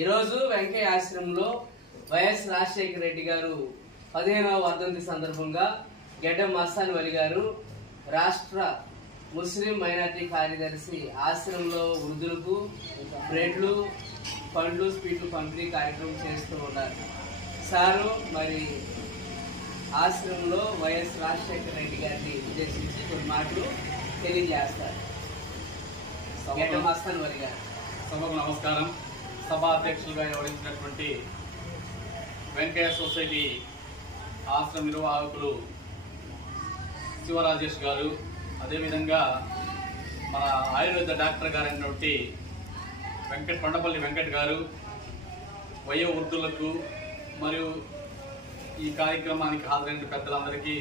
ఈరోజు వెంకయ్య ఆశ్రమంలో వైఎస్ రాజశేఖర రెడ్డి గారు 15వ వర్ధంతి సందర్భంగా గెడ్డం మస్తాన్ వలి గారు రాష్ట్ర ముస్లిం మైనార్టీ కార్యదర్శి ఆశ్రమంలో వృద్ధులకు బ్రెడ్లు పండ్లు స్వీట్లు పంపిణీ కార్యక్రమం చేస్తూ ఉన్నారు. సారు మరి ఆశ్రమంలో వైఎస్ రాజశేఖర రెడ్డి గారిని ఉద్దేశించి కొన్ని మాటలు తెలియజేస్తారు. గెడ్డం మస్తాన్ వలి గారు. సభకు నమస్కారం. సభా అధ్యక్షులుగా వ్యవహరించినటువంటి వెంకయ్య సొసైటీ ఆశ్రమ నిర్వాహకులు శివరాజేష్ గారు, అదేవిధంగా మన ఆయుర్వేద డాక్టర్ గారైనటువంటి కొండపల్లి వెంకట్ గారు, వయో వృద్ధులకు మరియు ఈ కార్యక్రమానికి హాజరైన పెద్దలందరికీ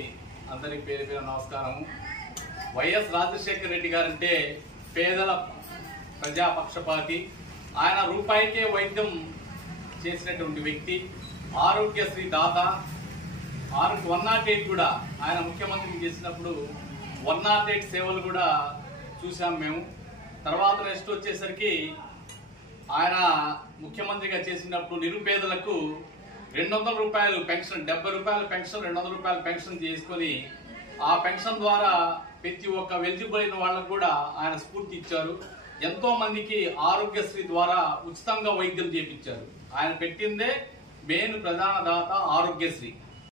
పేరు పేరు నమస్కారం. వైఎస్ రాజశేఖర రెడ్డి గారంటే పేదల ప్రజాపక్షపాతి. ఆయన రూపాయికే వైద్యం చేసినటువంటి వ్యక్తి, ఆరోగ్యశ్రీ దాత. 108 కూడా ఆయన ముఖ్యమంత్రి చేసినప్పుడు 108 సేవలు కూడా చూసాం మేము. తర్వాత నెక్స్ట్ వచ్చేసరికి ఆయన ముఖ్యమంత్రిగా చేసినప్పుడు నిరుపేదలకు 200 రూపాయలు పెన్షన్, 70 రూపాయల పెన్షన్, 200 రూపాయల పెన్షన్ చేసుకొని ఆ పెన్షన్ ద్వారా ప్రతి ఒక్క ఎలిజిబుల్ అయిన వాళ్ళకు కూడా ఆయన స్ఫూర్తి ఇచ్చారు. ఎంతో మందికి ఆరోగ్యశ్రీ ద్వారా ఉచితంగా వైద్యం చేయించారు. ఆయన పెట్టిందే మెయిన్ ప్రధాన దాత ఆరోగ్యశ్రీ.